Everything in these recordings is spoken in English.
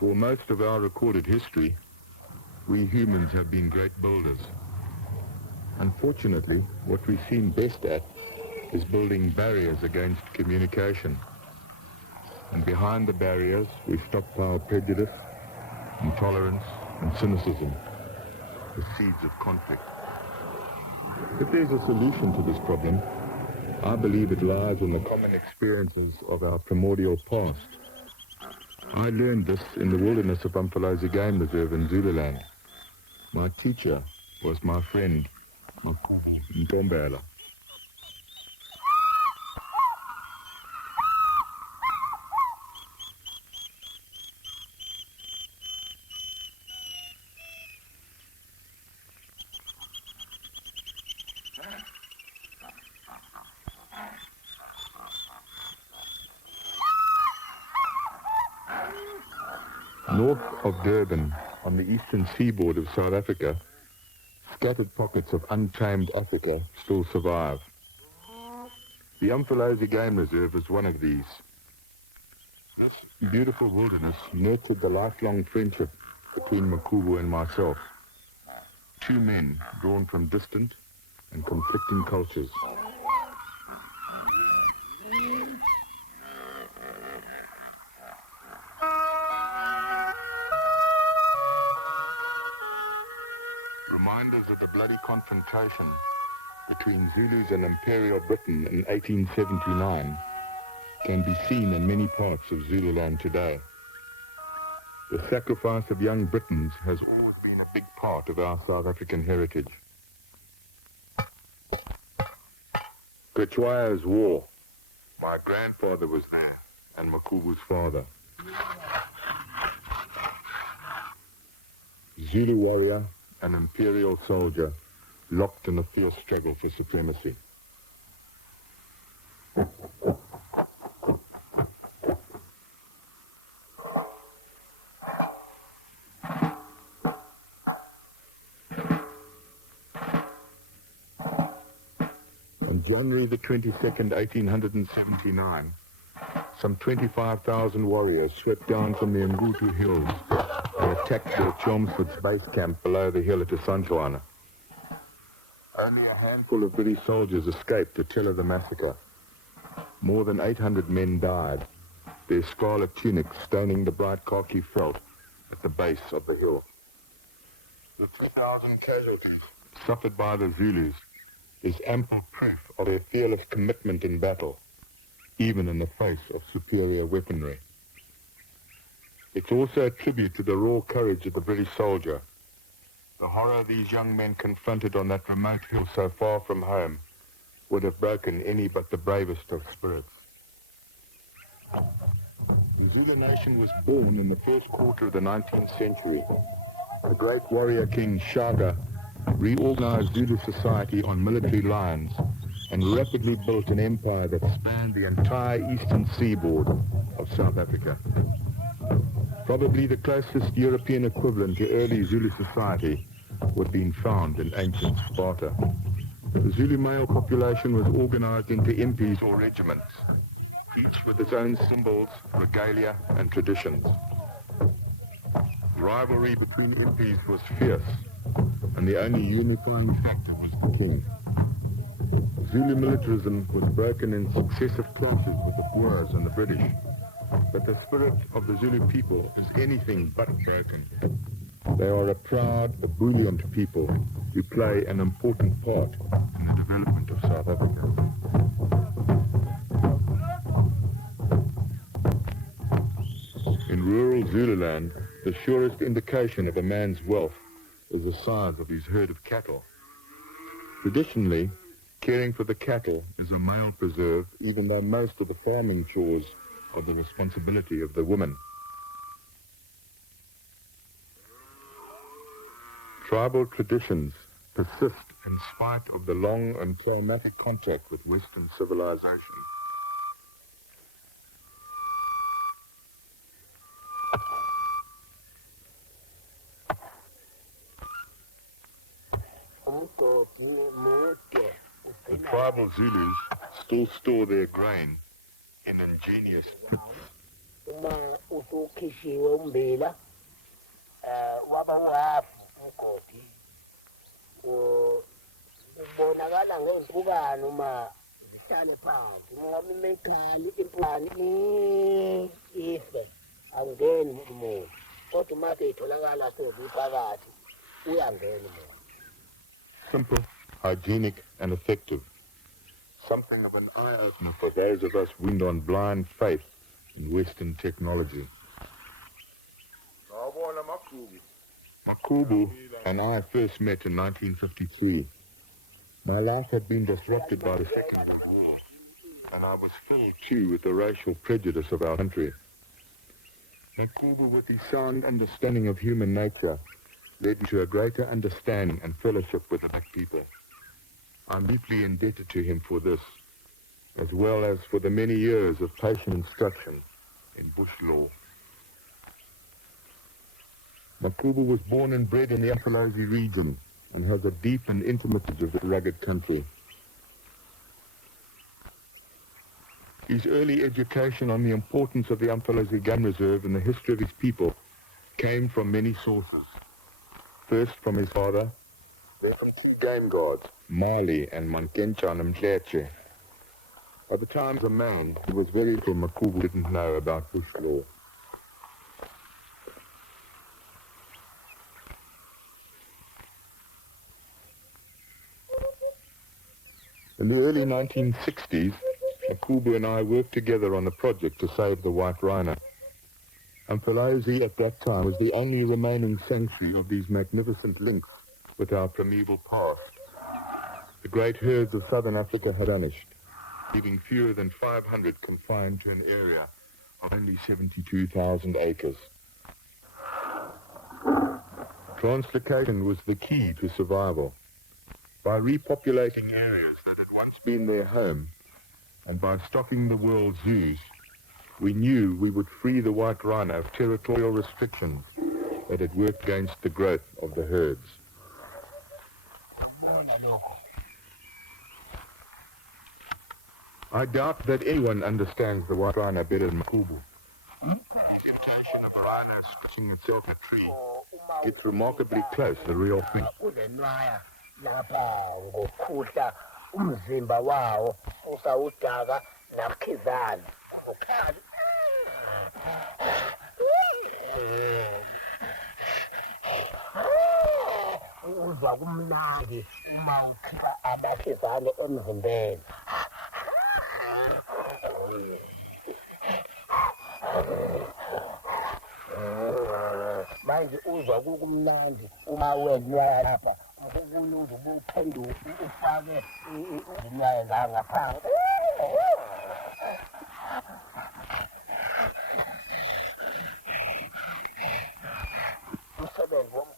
For most of our recorded history, we humans have been great builders. Unfortunately, what we seem best at is building barriers against communication. And behind the barriers, we stockpile prejudice, intolerance, and cynicism, the seeds of conflict. If there's a solution to this problem, I believe it lies in the common experiences of our primordial past. I learned this in the wilderness of Umfolozi Game Reserve in Zululand. My teacher was my friend, Magqubu Ntombela. North of Durban, on the eastern seaboard of South Africa, scattered pockets of untamed Africa still survive. The Umfolozi Game Reserve is one of these. This beautiful wilderness nurtured the lifelong friendship between Magqubu and myself, two men drawn from distant and conflicting cultures. Reminders of the bloody confrontation between Zulus and Imperial Britain in 1879 can be seen in many parts of Zululand today. The sacrifice of young Britons has always been a big part of our South African heritage. Gachwaya's War. My grandfather was there, and Magqubu's father. Zulu warrior, an imperial soldier, locked in a fierce struggle for supremacy. On January the 22nd, 1879, some 25,000 warriors swept down from the Ngutu Hills and attacked the Chelmsford's base camp below the hill at Isandlwana. Only a handful of British soldiers escaped to tell of the massacre. More than 800 men died, their scarlet tunics staining the bright khaki felt at the base of the hill. The 3,000 casualties suffered by the Zulus is ample proof of their fearless commitment in battle, even in the face of superior weaponry. It's also a tribute to the raw courage of the British soldier. The horror these young men confronted on that remote hill so far from home would have broken any but the bravest of spirits. The Zulu nation was born in the first quarter of the 19th century. The great warrior king Shaka reorganized Zulu society on military lines and rapidly built an empire that spanned the entire eastern seaboard of South Africa. Probably the closest European equivalent to early Zulu society would have been found in ancient Sparta. The Zulu male population was organized into impis or regiments, each with its own symbols, regalia, and traditions. Rivalry between impis was fierce, and the only unifying factor was the king. Zulu militarism was broken in successive clashes with the Boers and the British, but the spirit of the Zulu people is anything but broken. They are a proud, ebullient people who play an important part in the development of South Africa. In rural Zululand, the surest indication of a man's wealth is the size of his herd of cattle. Traditionally, caring for the cattle is a male preserve, even though most of the farming chores are the responsibility of the woman. Tribal traditions persist in spite of the long and traumatic contact with Western civilization. The tribal Zulus still store their grain in ingenious pits uma usukhishiwe umbila waba uhafu umgodi ubonakala ngempukane uma zihlale phansi ngoba imekhali impukane ife angeni umuntu kodwa uma seyitholakala seziphakathi uyangena umuntu. Simple, hygienic, and effective. Something of an eye-opener for those of us weaned on blind faith in Western technology. Magqubu and I first met in 1953. My life had been disrupted by the Second World War, and I was filled too with the racial prejudice of our country. Magqubu, with his sound understanding of human nature, led me to a greater understanding and fellowship with the black people. I'm deeply indebted to him for this, as well as for the many years of patient instruction in bush law. Magqubu was born and bred in the Umfolozi region and has a deep and intimate knowledge of the rugged country. His early education on the importance of the Umfolozi Game Reserve and the history of his people came from many sources. First from his father, then from two game guards, Mali and Ntombela. By the time as a man, he was very little Magqubu didn't know about bush law. In the early 1960s, Magqubu and I worked together on a project to save the white rhino. Umfolozi at that time was the only remaining sanctuary of these magnificent links with our primeval past. The great herds of southern Africa had vanished, leaving fewer than 500 confined to an area of only 72,000 acres. Translocation was the key to survival. By repopulating areas that had once been their home, and by stocking the world's zoos, we knew we would free the white rhino of territorial restrictions that had worked against the growth of the herds. I doubt that anyone understands the white rhino better than Magqubu. The imitation of a rhino stretching itself in a tree gets remarkably close to the real thing. Lapha ngokhuhla umzimba wawo usawudaka nakhizana ukhali uzwa kumnandi uma ukhipha abakhizane emzimbeni. Manje uzwa kumnandi uma wenwaya lapha ukunuza ubuphenduka ufake izinwaya la ngaphansi.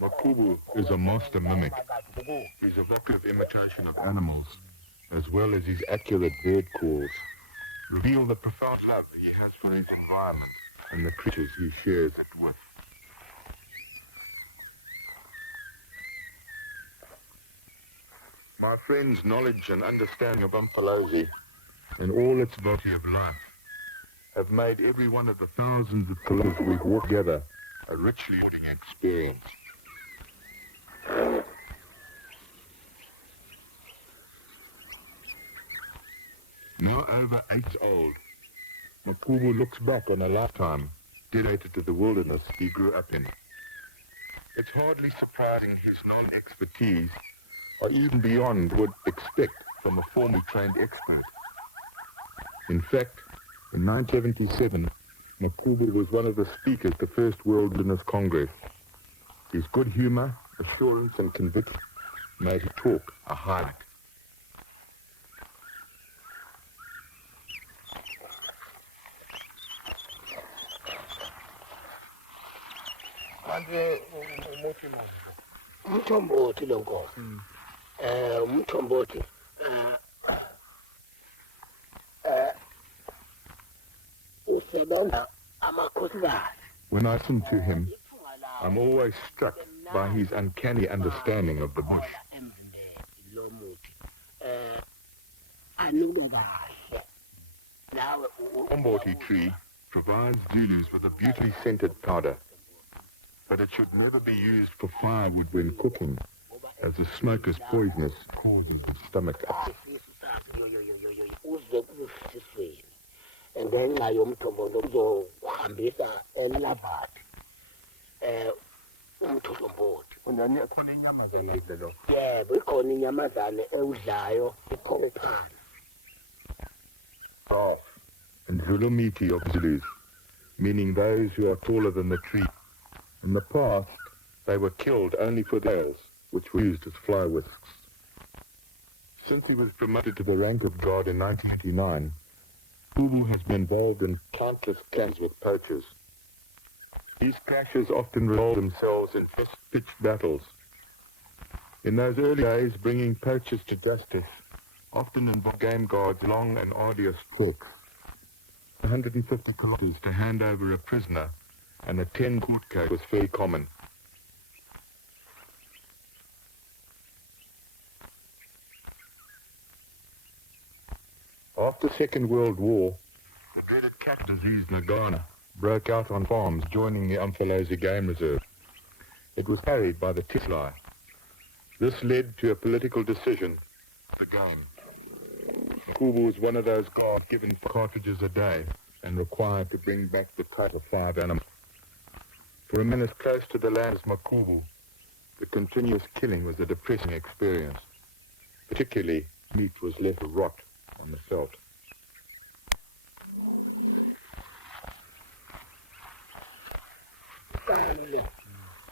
Magqubu is a master mimic. His evocative imitation of animals, as well as his accurate bird calls, reveal the profound love he has for his environment and the creatures he shares it with. My friend's knowledge and understanding of Umfolozi and all its body of life have made every one of the thousands of kilometers we've walked together a richly rewarding experience. Now over 8 years old, Magqubu looks back on a lifetime dedicated to the wilderness he grew up in. It's hardly surprising his non-expertise are even beyond what one would expect from a formally trained expert. In fact, in 1977, Magqubu was one of the speakers at the first World Wilderness Congress. His good humor, assurance, and conviction made his talk a highlight. Umthombothi lo nkomo. Umthombothi. Usebenza amakhosikazi. When I listen to him, I'm always struck by his uncanny understanding of the bush. Umfolozi tree provides Zulus with a beautifully scented powder, but it should never be used for firewood when cooking, as the smoke is poisonous, causing the stomach upset. ngenxa yomthombo uzohambisa elabat umthombothi. Khona inyamazana idlelo. Yebo, ikhona inyamazane ewudlayo ikhophana. And Zulumiti of Zulus, meaning those who are taller than the tree. In the past, they were killed only for theirs, which were used as fly whisks. Since he was promoted to the rank of God in 1989, Magqubu has been involved in countless clashes with poachers. These clashes often resolve themselves in fist-pitched battles. In those early days, bringing poachers to justice often involved game guards' long and arduous treks. 150 kilometers to hand over a prisoner, and a 10-court case was very common. After the Second World War, the dreaded cat disease Nagana broke out on farms joining the Umfolozi Game Reserve. It was carried by the Tisli. This led to a political decision, the game. Magqubu was one of those guards given 4 cartridges a day and required to bring back the type of 5 animals. For a man as close to the land as Magqubu, the continuous killing was a depressing experience. Particularly, meat was left to rot on the veldt.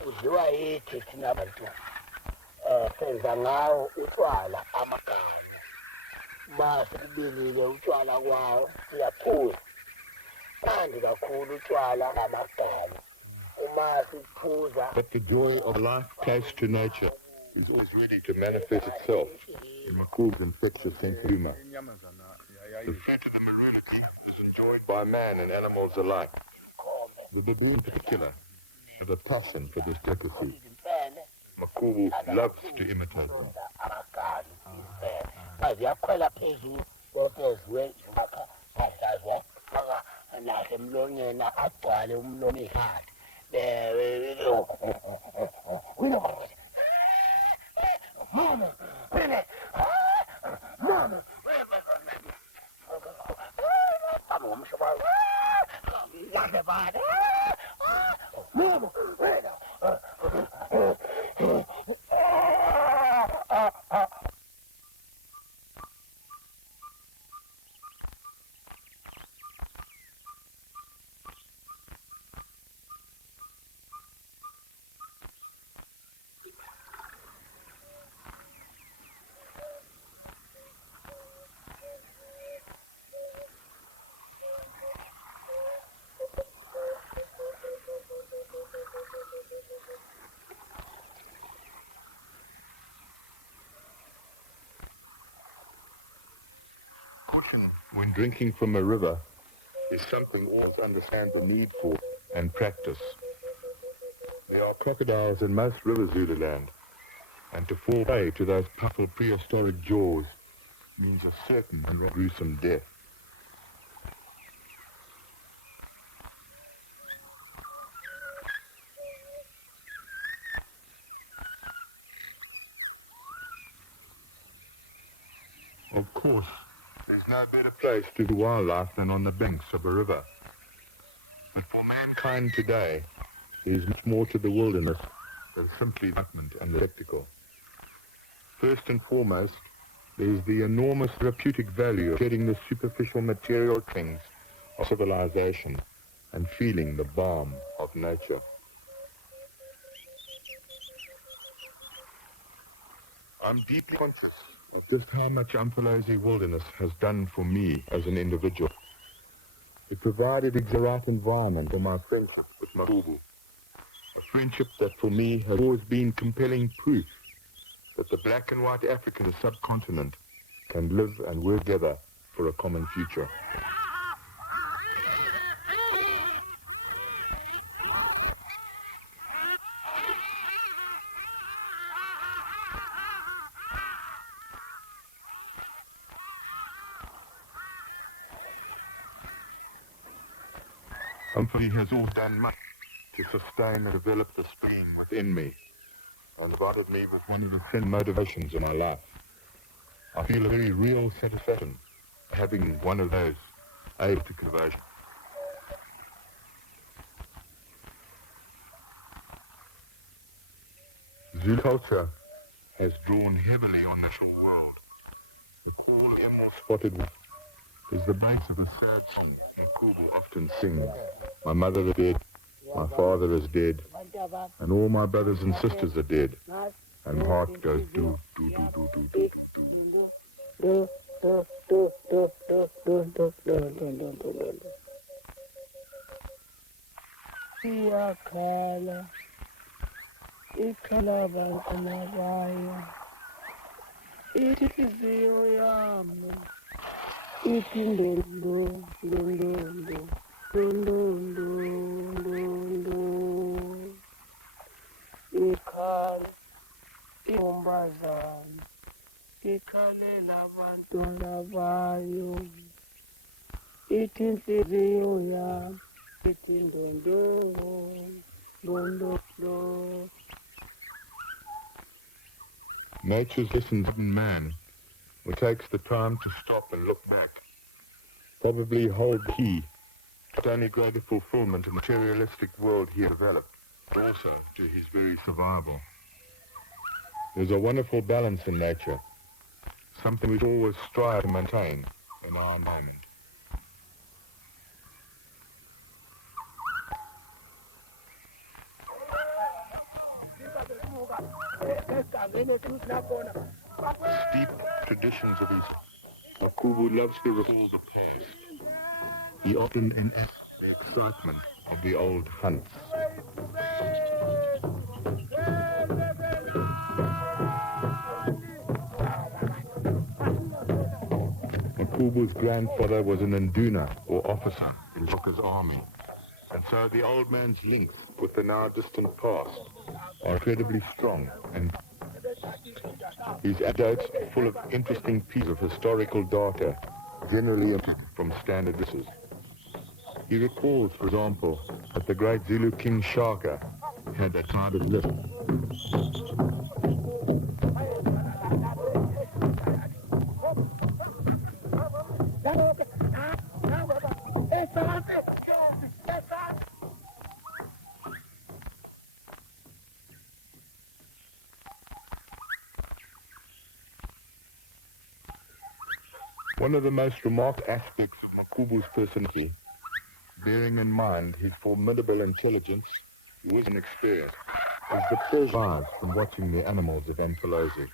Udliwa yithi thina bantu senza ngawo utshwala amagama. Ma sibilile utshwala kwawo siyaphuza. Mandi kakhulu utshwala amagama. Uma siphuza. But the joy of life close to nature is always ready to manifest itself in Magqubu's infectious sense of humor. The fate of the morality is enjoyed by man and animals alike. The baboon in particular has a passion for this delicacy. Magqubu loves to imitate them. Caution when drinking from a river is something all to understand the need for and practice. There are crocodiles in most rivers Zululand, and to fall prey to those powerful prehistoric jaws means a certain and gruesome death. Of course, there's no better place to do wildlife than on the banks of a river. But for mankind today, there is much more to the wilderness than simply enlightenment and the spectacle. First and foremost, there is the enormous therapeutic value of shedding the superficial material things of civilization and feeling the balm of nature. I'm deeply conscious of just how much Umfolozi wilderness has done for me as an individual. It provided the right environment for my friendship with Magqubu, a friendship that for me has always been compelling proof that the black and white African the subcontinent can live and work together for a common future. Umfolozi has also done much to sustain and develop the spleen within me and provided me with one of the thin motivations in my life. I feel a very real satisfaction having one of those able to conversion. Zulu culture has drawn heavily on the natural world. The call of emerald spotted wolf is the base of a sad song Magqubu often sings. My mother is dead, my father is dead, and all my brothers and sisters are dead. And my heart goes do, do, do, do, do, do, do. Iyakhala ikhala abantwana bayo ithi inhliziyo yami ithi ndondo ndondo ndondo ndondo ikhala intombazana ikhalela abantwana bayo ithi inhliziyo yami ithi ndondo ndondo ndondo. Nature's lessons in man, who takes the time to stop and look back, probably hold the key not only greater fulfillment in the materialistic world he developed, but also to his very survival. There's a wonderful balance in nature, something we should always strive to maintain in our environment. Steep traditions of his Magqubu loves to recall the past. He often enacts the excitement of the old hunts. Magqubu's grandfather was an Nduna, or officer, in Joker's army, and so the old man's links with the now distant past are incredibly strong, and his anecdotes are full of interesting pieces of historical data, generally omitted from standard dishes. He recalls, for example, that the great Zulu king Shaka had a private lift. One of the most remarkable aspects of Magqubu's personality, bearing in mind his formidable intelligence, wisdom and experience, is the pleasure from watching the animals of Umfolozi.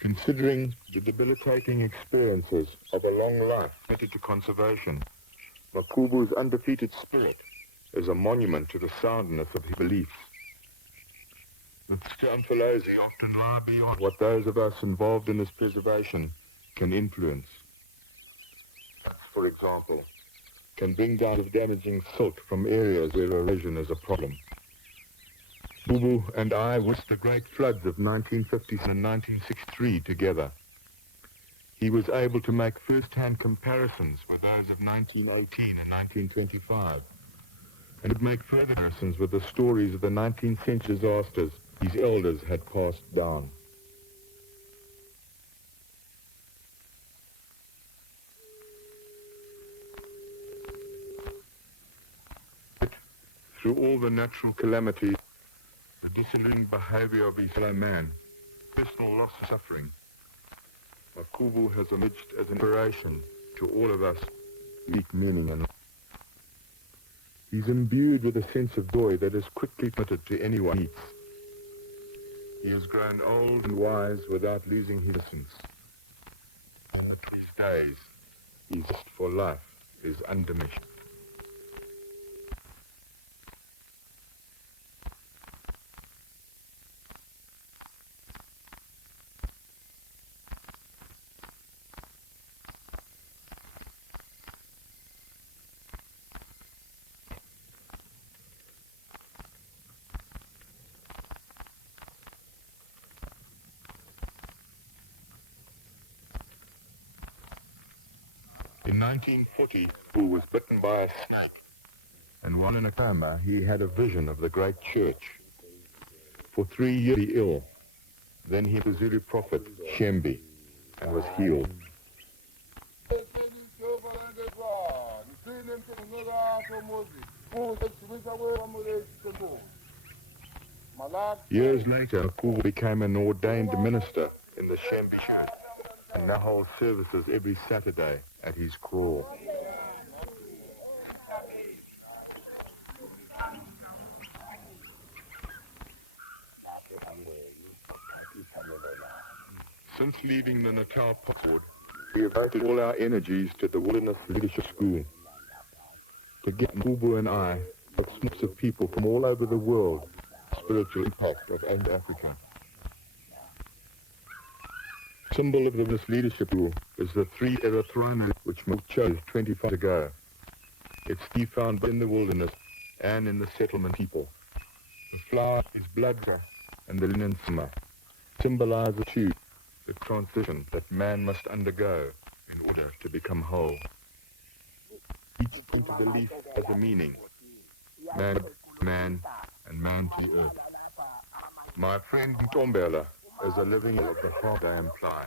Considering the debilitating experiences of a long life committed to conservation, Magqubu's undefeated spirit is a monument to the soundness of his beliefs. The Umfolozi often lie beyond what those of us involved in this preservation can influence. For example, can bring down damaging silt from areas where erosion is a problem. Magqubu and I witnessed the great floods of 1950 and 1963 together. He was able to make first-hand comparisons with those of 1918 and 1925, and would make further comparisons with the stories of the 19th century disasters his elders had passed down. Through all the natural calamities, the dissolute behavior of his fellow man, personal loss and suffering, Magqubu has emerged as an inspiration to all of us who seek meaning in life. He's imbued with a sense of joy that is quickly transmitted to anyone he meets. He has grown old and wise without losing his innocence. And these days, his zest for life is undiminished. In 1940, Magqubu was bitten by a snake, and while in a coma, he had a vision of the great church. For 3 years he ill. Then he met the Zulu prophet, Shembe, and was healed. Years later, Magqubu became an ordained minister in the Shembe church and now holds services every Saturday at his kraal. Since leaving the Natal passport, we have devoted all our energies to the Wilderness Leadership School. Together, Magqubu and I have snips of people from all over the world, spiritual impact of ancient Africa. The symbol of the Wilderness Leadership School is the 3-eared rhino which Magqubu chose 25 years ago. It's the found in the wilderness and in the settlement people. The flower is blood, and the linen summer symbolize the transition that man must undergo in order to become whole. Each point of the leaf has a meaning. Man, man, and man to the earth. My friend Ntombela is a living of the heart I imply.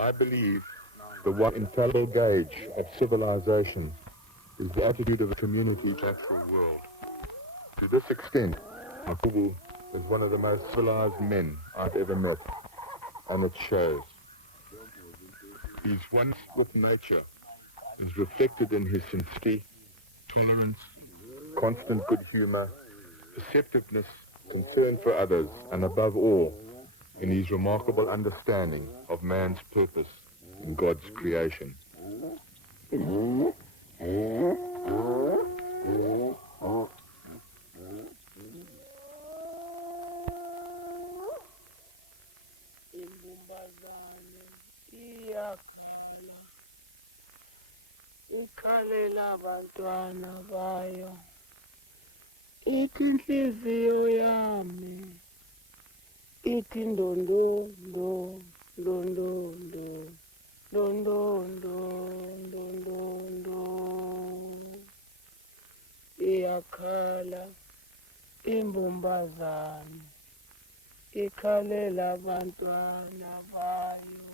I believe the one infallible gauge of civilization is the attitude of a community natural world. To this extent, Magqubu is one of the most civilized men I've ever met, and it shows. His oneness with nature is reflected in his sincerity, tolerance, constant good humor, perceptiveness, concern for others, and above all, in his remarkable understanding of man's purpose in God's creation. Ikhalela abantwana bayo, ithi inhliziyo yami, ithi ndondondo, ndondondo, ndondondo, ndondondo. Iyakhala imbumbazane, ikhalela abantwana bayo.